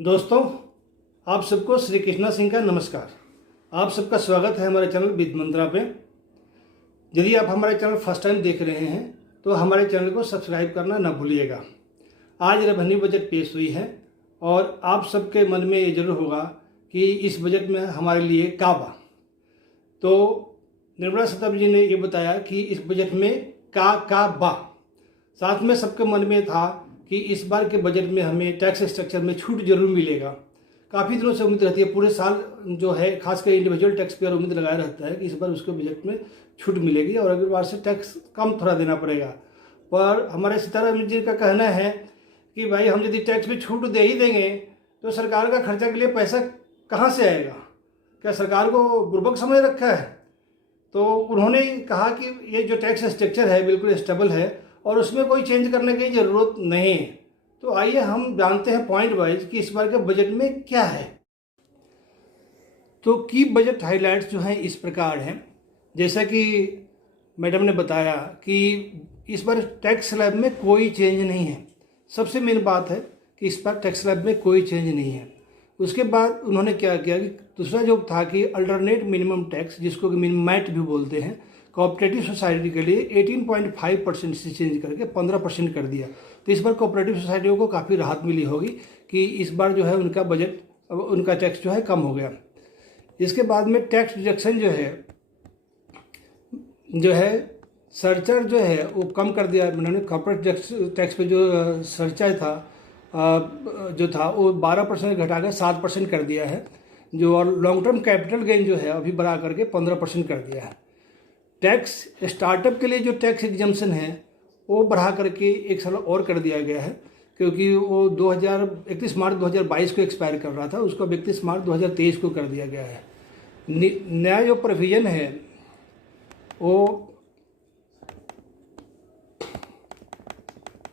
दोस्तों, आप सबको श्री कृष्णा सिंह का नमस्कार। आप सबका स्वागत है हमारे चैनल विद मंत्रा पे। यदि आप हमारे चैनल फर्स्ट टाइम देख रहे हैं तो हमारे चैनल को सब्सक्राइब करना न भूलिएगा। आज रेवेन्यू बजट पेश हुई है और आप सबके मन में ये जरूर होगा कि इस बजट में हमारे लिए क्या बा। तो निर्मला सीतारमण जी ने ये बताया कि इस बजट में का बा। साथ में सबके मन में था कि इस बार के बजट में हमें टैक्स स्ट्रक्चर में छूट जरूर मिलेगा। काफ़ी दिनों से उम्मीद रहती है, पूरे साल जो है खासकर इंडिविजुअल टैक्स पेयर उम्मीद लगाया रहता है कि इस बार उसके बजट में छूट मिलेगी और अगली बार से टैक्स कम थोड़ा देना पड़ेगा। पर हमारे सीतारमण जी का कहना है कि भाई हम यदि टैक्स में छूट दे ही देंगे तो सरकार का खर्चा के लिए पैसा कहाँ से आएगा? क्या सरकार को बुर्बक समझ रखा है? तो उन्होंने कहा कि ये जो टैक्स स्ट्रक्चर है बिल्कुल स्टेबल है और उसमें कोई चेंज करने की ज़रूरत नहीं है। तो आइए हम जानते हैं पॉइंट वाइज कि इस बार के बजट में क्या है। तो की बजट हाइलाइट्स जो हैं इस प्रकार हैं, जैसा कि मैडम ने बताया कि इस बार टैक्स स्लैब में कोई चेंज नहीं है। सबसे मेन बात है कि इस बार टैक्स स्लैब में कोई चेंज नहीं है। उसके बाद उन्होंने क्या किया कि दूसरा जो था कि अल्टरनेट मिनिमम टैक्स, जिसको कि मिनिमैट भी बोलते हैं, कोऑपरेटिव सोसाइटी के लिए 18.5% से चेंज करके 15% कर दिया। तो इस बार कोऑपरेटिव सोसाइटियों को काफ़ी राहत मिली होगी कि इस बार जो है उनका बजट, उनका टैक्स जो है कम हो गया। इसके बाद में टैक्स डिडक्शन जो है सरचार्ज जो है वो कम कर दिया। उन्होंने कॉर्पोरेट टैक्स पे जो सरचार्ज था वो 12% घटा कर 7% कर दिया है। जो और लॉन्ग टर्म कैपिटल गेन जो है अभी बढ़ा करके 15% कर दिया है। टैक्स स्टार्टअप के लिए जो टैक्स एग्जम्पशन है वो बढ़ा करके 1 साल और कर दिया गया है, क्योंकि वो 31 मार्च 2022 को एक्सपायर कर रहा था, उसको 31 मार्च 2023 को कर दिया गया है। नया जो प्रोविज़न है वो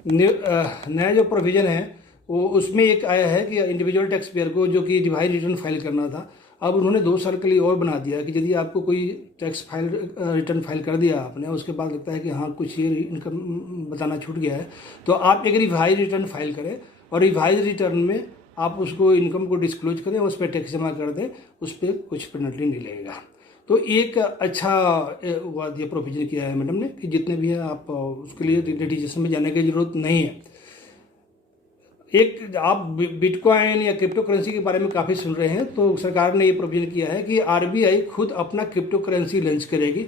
नया जो प्रोविज़न है वो उसमें एक आया है कि इंडिविजुअल टैक्स पेयर को जो कि डिवाइड रिटर्न फाइल करना था, अब उन्होंने 2 साल के लिए और बना दिया कि यदि आपको कोई टैक्स रिटर्न फाइल कर दिया आपने, उसके बाद लगता है कि हाँ कुछ ये इनकम बताना छूट गया है, तो आप एक रिवाइज रिटर्न फाइल करें और रिवाइज रिटर्न में आप उसको इनकम को डिस्क्लोज करें, उस पर टैक्स जमा कर दें, उस पर कुछ पेनल्टी नहीं लगेगा। तो एक अच्छा ये प्रोविजन किया है मैडम ने कि जितने भी हैं आप उसके लिए लिटिगेशन में जाने की जरूरत नहीं है। एक आप बिटकॉइन या क्रिप्टो करेंसी के बारे में काफ़ी सुन रहे हैं, तो सरकार ने ये प्रोविजन किया है कि आरबीआई खुद अपना क्रिप्टो करेंसी लॉन्च करेगी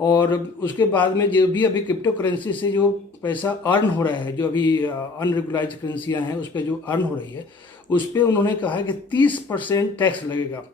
और उसके बाद में जो भी अभी क्रिप्टो करेंसी से जो पैसा अर्न हो रहा है, जो अभी अनरेगुलाइज्ड करेंसियाँ हैं उस पर जो अर्न हो रही है, उस पर उन्होंने कहा है कि 30% टैक्स लगेगा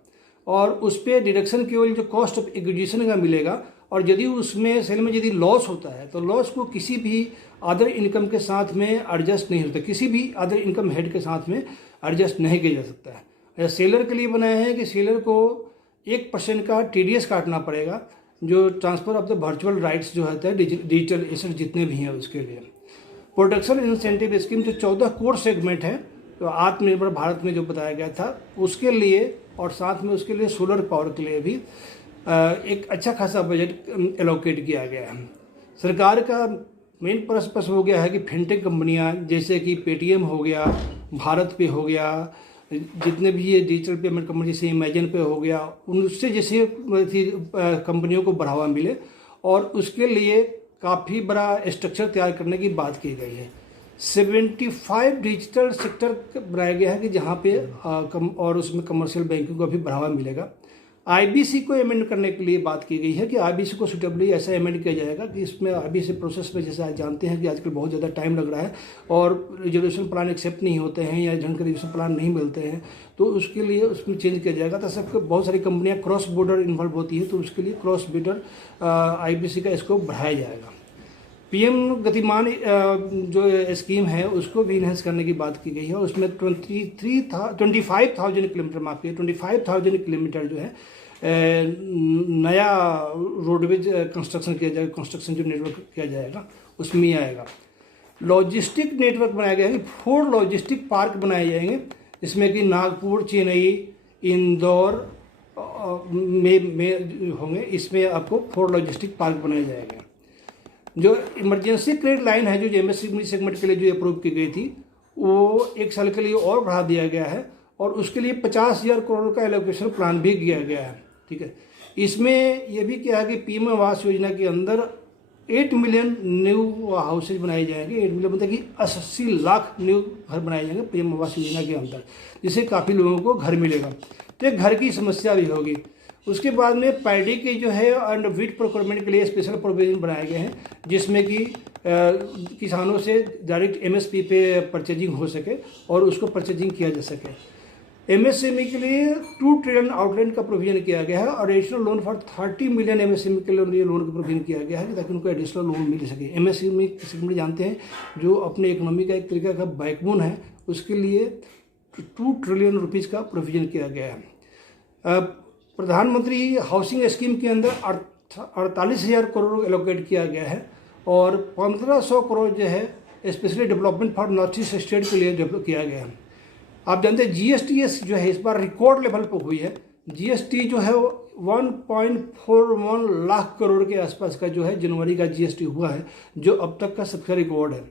और उस पर डिडक्शन केवल जो कॉस्ट ऑफ एक्विजिशन का मिलेगा। और यदि उसमें सेल में यदि लॉस होता है तो लॉस को किसी भी अदर इनकम के साथ में एडजस्ट नहीं होता, किसी भी अदर इनकम हेड के साथ में एडजस्ट नहीं किया जा सकता है। यह सेलर के लिए बनाया है कि सेलर को 1% का टीडीएस काटना पड़ेगा, जो transfer of the virtual rights जो होता है डिजिटल एसेट जितने भी हैं उसके लिए। प्रोटेक्शन इंसेंटिव स्कीम जो 14 कोर सेगमेंट है, तो आत्मनिर्भर भारत में जो बताया गया था उसके लिए, और साथ में उसके लिए सोलर पावर के लिए भी एक अच्छा खासा बजट एलोकेट किया गया है। सरकार का मेन पर्पस हो गया है कि फिनटेक कंपनियां जैसे कि पेटीएम हो गया, भारत पे हो गया, जितने भी ये डिजिटल पेमेंट कंपनी जैसे इमेजिन पे हो गया, उनसे जैसे कंपनियों को बढ़ावा मिले और उसके लिए काफ़ी बड़ा स्ट्रक्चर तैयार करने की बात की गई है। 75 डिजिटल सेक्टर बनाया गया है कि जहाँ पे और उसमें कमर्शियल बैंकिंग को भी बढ़ावा मिलेगा। आईबीसी को अमेंड करने के लिए बात की गई है कि आईबीसी को सुटेबली ऐसा अमेंड किया जाएगा कि इसमें आईबीसी प्रोसेस में, जैसे आज जानते हैं कि आजकल बहुत ज़्यादा टाइम लग रहा है और रिजोल्यूशन प्लान एक्सेप्ट नहीं होते हैं या ढंग के रिजोल्यूशन प्लान नहीं मिलते हैं, तो उसके लिए उसमें चेंज किया जाएगा। तो सब बहुत सारी कंपनियाँ क्रॉस बॉर्डर इन्वॉल्व होती हैं, तो उसके लिए क्रॉस बॉर्डर आईबीसी का स्कोप बढ़ाया जाएगा। पीएम गतिमान जो स्कीम है उसको भी इन्हेंस करने की बात की गई है। उसमें 25,000 किलोमीटर, माफ किए 25,000 किलोमीटर जो है नया रोडवेज कंस्ट्रक्शन किया जाएगा, कंस्ट्रक्शन जो नेटवर्क किया जाएगा उसमें आएगा। लॉजिस्टिक नेटवर्क बनाया गया है, 4 लॉजिस्टिक पार्क बनाए जाएंगे, जिसमें कि नागपुर, चेन्नई, इंदौर में होंगे। इसमें आपको 4 लॉजिस्टिक पार्क बनाए जाएंगे। जो इमरजेंसी क्रेडिट लाइन है जो एमएसएमई सेगमेंट के लिए जो अप्रूव की गई थी, वो 1 साल के लिए और बढ़ा दिया गया है और उसके लिए 50,000 करोड़ का एलोकेशन प्लान भी किया गया है। ठीक है, इसमें यह भी किया है कि पीएम आवास योजना के अंदर 8 मिलियन न्यू हाउसेज बनाए जाएंगे। 8 मिलियन मतलब कि 80 लाख न्यू घर बनाए जाएंगे पीएम आवास योजना के अंदर, जिससे काफ़ी लोगों को घर मिलेगा। तो एक घर की समस्या भी होगी। उसके बाद में पैडी के जो है एंड वीट प्रोक्योरमेंट के लिए स्पेशल प्रोविजन बनाए गए हैं, जिसमें कि किसानों से डायरेक्ट एमएसपी पे परचेजिंग हो सके और उसको परचेजिंग किया जा सके। एमएसएमई के लिए 2 ट्रिलियन आउटलैंड का प्रोविजन किया गया है और additional loan for 30 million MSME के लिए लोन का प्रोविजन किया गया है ताकि उनको एडिशनल लोन मिल सके। एमएसएमई सेगमेंट जानते हैं जो अपने इकोनॉमी का एक तरीका का बैकबोन है, उसके लिए 2 ट्रिलियन रुपीज़ का प्रोविजन किया गया है। प्रधानमंत्री हाउसिंग स्कीम के अंदर 48,000 करोड़ एलोकेट किया गया है और 1500 करोड़ जो है specially development for north east state के लिए डेवलप किया गया है। आप जानते हैं जीएसटीएस जो है इस बार रिकॉर्ड लेवल पर हुई है। जीएसटी जो है 1.41 लाख करोड़ के आसपास का जो है जनवरी का जीएसटी हुआ है, जो अब तक का सबका रिकॉर्ड है।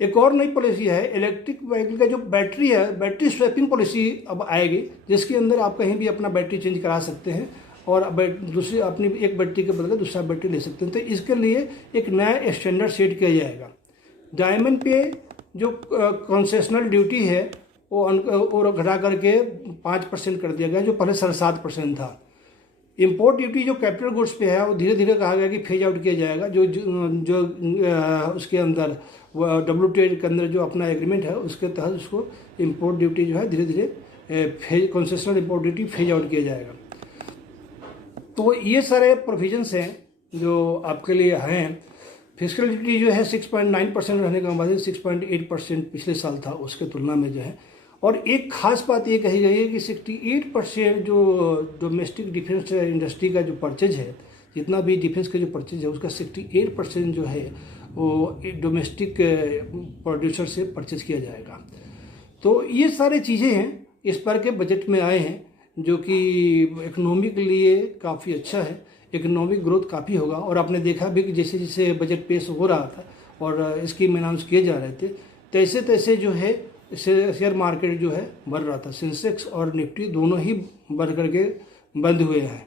एक और नई पॉलिसी है इलेक्ट्रिक व्हीकल का जो बैटरी है, बैटरी स्वैपिंग पॉलिसी अब आएगी, जिसके अंदर आप कहीं भी अपना बैटरी चेंज करा सकते हैं और दूसरी अपनी एक बैटरी के बदले दूसरा बैटरी ले सकते हैं। तो इसके लिए एक नया स्टैंडर्ड सेट किया जाएगा। डायमंड पे जो कंसेशनल ड्यूटी है वो घटा करके 5% कर दिया गया, जो पहले 7.5% था। इंपोर्ट ड्यूटी जो कैपिटल गुड्स पे है वो धीरे धीरे कहा गया कि फेज आउट किया जाएगा। जो उसके अंदर WTO के अंदर जो अपना एग्रीमेंट है उसके तहत उसको इंपोर्ट ड्यूटी जो है धीरे धीरे concessional import duty phase out किया जाएगा। तो ये सारे प्रोविजंस हैं जो आपके लिए हैं। फिस्कल ड्यूटी जो है 6.9% रहने का बाद 6.8% पिछले साल था उसके तुलना में जो है। और एक खास बात ये कही गई है कि 68% जो डोमेस्टिक डिफेंस इंडस्ट्री का जो परचेज है, जितना भी डिफेंस का जो परचेज है उसका 68% जो है वो डोमेस्टिक प्रोड्यूसर से परचेज किया जाएगा। तो ये सारी चीज़ें हैं इस बार के बजट में आए हैं, जो कि इकोनॉमी के लिए काफ़ी अच्छा है। इकोनॉमिक ग्रोथ काफ़ी होगा। और आपने देखा भी कि जैसे जैसे बजट पेश हो रहा था और स्कीम अनाउंस किए जा रहे थे, तैसे तैसे जो है शेयर मार्केट जो है बढ़ रहा था। सेंसेक्स और निफ्टी दोनों ही बढ़ करके बंद हुए हैं।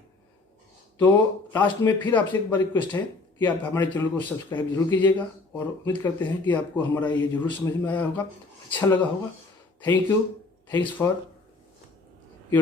तो लास्ट में फिर आपसे एक बार रिक्वेस्ट है कि आप हमारे चैनल को सब्सक्राइब जरूर कीजिएगा और उम्मीद करते हैं कि आपको हमारा ये जरूर समझ में आया होगा, अच्छा लगा होगा। Thank you, thanks for